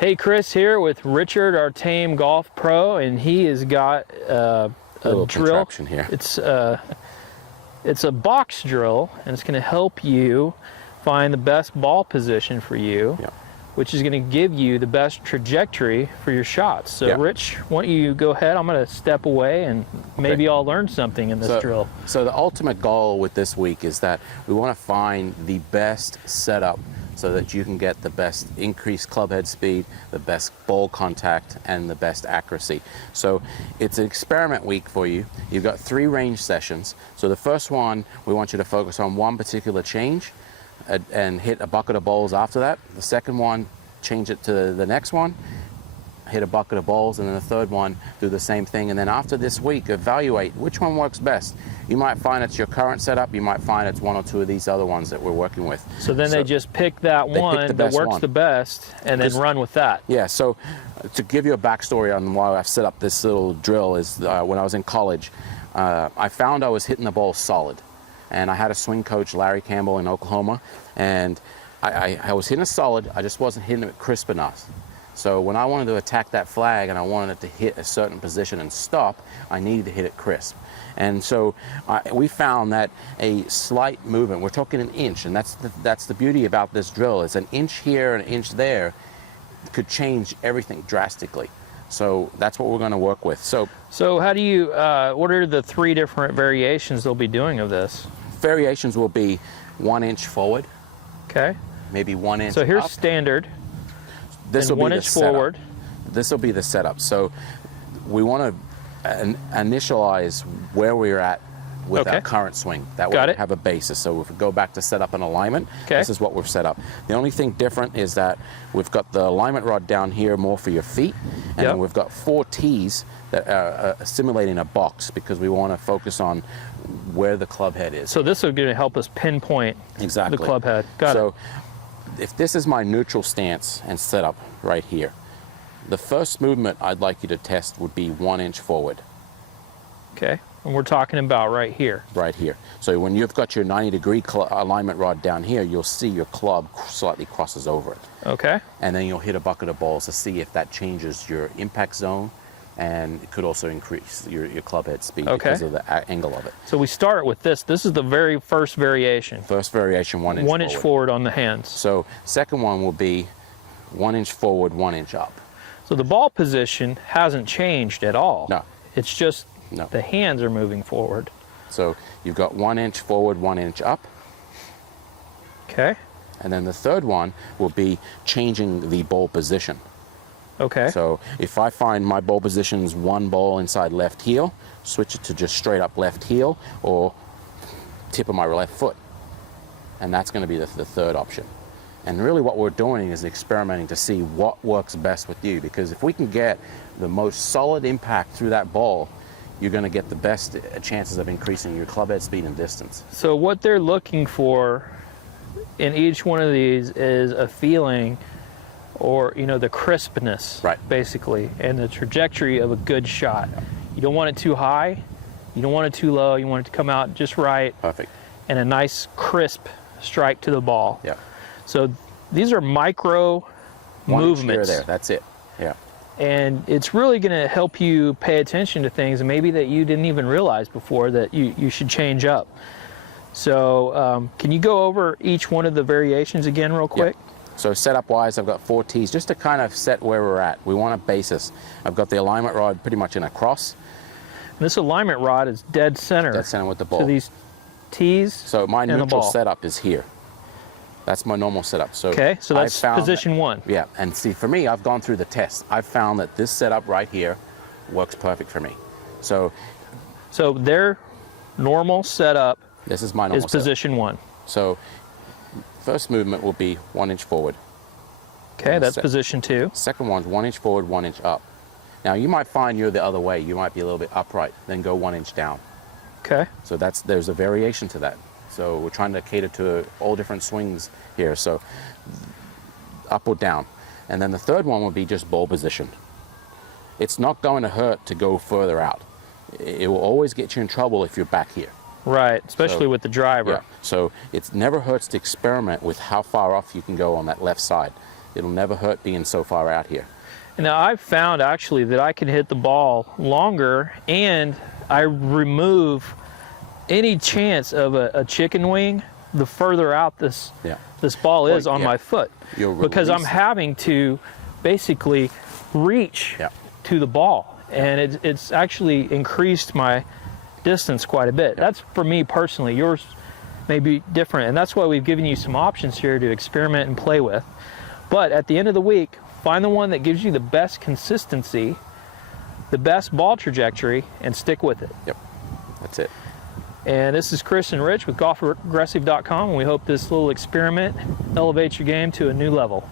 Hey, Chris here with Richard, our Tame Golf Pro, and he has got a little drill. contraption here. It's a box drill, and it's going to help you find the best ball position for you, which is going to give you the best trajectory for your shots. So, Rich, why don't you go ahead? I'm going to step away, and maybe I'll learn something in this drill. So the ultimate goal with this week is that we want to find the best setup so that you can get the best increased club head speed, the best ball contact, and the best accuracy. So it's an experiment week for you. You've got 3 range sessions. So the first one, we want you to focus on one particular change and hit a bucket of balls after that. The second one, change it to the next one, hit a bucket of balls, and then the third one, do the same thing. And then after this week, evaluate which one works best. You might find it's your current setup, you might find it's one or two of these other ones that we're working with. So then they just pick that one that works the best and then run with that. Yeah, so to give you a backstory on why I've set up this little drill is when I was in college, I found I was hitting the ball solid. And I had a swing coach, Larry Campbell, in Oklahoma, and I was hitting it solid, I just wasn't hitting it crisp enough. So when I wanted to attack that flag and I wanted it to hit a certain position and stop, I needed to hit it crisp. And so we found that a slight movement, we're talking an inch, and that's the beauty about this drill, is an inch here and an inch there could change everything drastically. So that's what we're going to work with. So how do you, what are the 3 different variations they'll be doing of this? Variations will be 1 inch forward. Okay. Maybe 1 inch So here's up. Standard. This will be 1 inch forward. This will be the setup. So we want to initialize where we're at with our current swing. That way we have a basis. So if we go back to set up an alignment, this is what we've set up. The only thing different is that we've got the alignment rod down here more for your feet, and then we've got 4 tees that are simulating a box because we want to focus on where the club head is. So this is going to help us pinpoint the club head. Got it. So if this is my neutral stance and setup right here, the first movement I'd like you to test would be 1 inch forward. Okay, and we're talking about right here. Right here. So when you've got your 90-degree alignment rod down here, you'll see your club slightly crosses over it. Okay. And then you'll hit a bucket of balls to see if that changes your impact zone, and it could also increase your club head speed because of the angle of it. So we start with this. This is the very first variation. First variation, 1 inch 1 inch forward on the hands. So second one will be 1 inch forward, 1 inch up. So the ball position hasn't changed at all. No. It's just the hands are moving forward. So you've got 1 inch forward, 1 inch up. Okay. And then the third one will be changing the ball position. Okay. So if I find my ball position is 1 ball inside left heel, switch it to just straight up left heel or tip of my left foot. And that's going to be the third option. And really what we're doing is experimenting to see what works best with you, because if we can get the most solid impact through that ball, you're going to get the best chances of increasing your club head speed and distance. So what they're looking for in each one of these is a feeling, or the crispness, basically, and the trajectory of a good shot. You don't want it too high, you don't want it too low, you want it to come out just right. Perfect. And a nice crisp strike to the ball. Yeah. So these are micro movements. 1 inch here, there, that's it. Yeah. And it's really going to help you pay attention to things maybe that you didn't even realize before that you should change up. So can you go over each one of the variations again real quick? Yeah. So setup wise, I've got 4 tees just to kind of set where we're at. We want a basis. I've got the alignment rod pretty much in a cross. And this alignment rod is dead center. Dead center with the ball. So these tees. So my neutral setup is here. That's my normal setup. So so that's position 1. Yeah, and see, for me, I've gone through the test. I've found that this setup right here works perfect for me. So their normal setup this is my normal setup. Position 1. So first movement will be 1 inch forward. Okay, that's position 2. Second one's 1 inch forward, 1 inch up. Now you might find you're the other way. You might be a little bit upright, then go 1 inch down. Okay. So there's a variation to that. So we're trying to cater to all different swings here. So up or down. And then the third one will be just ball position. It's not going to hurt to go further out. It will always get you in trouble if you're back here. Right, especially with the driver. Yeah. So it never hurts to experiment with how far off you can go on that left side. It'll never hurt being so far out here. Now I've found actually that I can hit the ball longer, and I remove any chance of a chicken wing the further out this ball is on my foot, because I'm having to basically reach to the ball, and it's actually increased my distance quite a bit. That's for me personally. Yours may be different, and that's why we've given you some options here to experiment and play with. But at the end of the week, find the one that gives you the best consistency, the best ball trajectory, and stick with it. Yep, that's it. And this is Chris and Rich with golfaggressive.com, and we hope this little experiment elevates your game to a new level.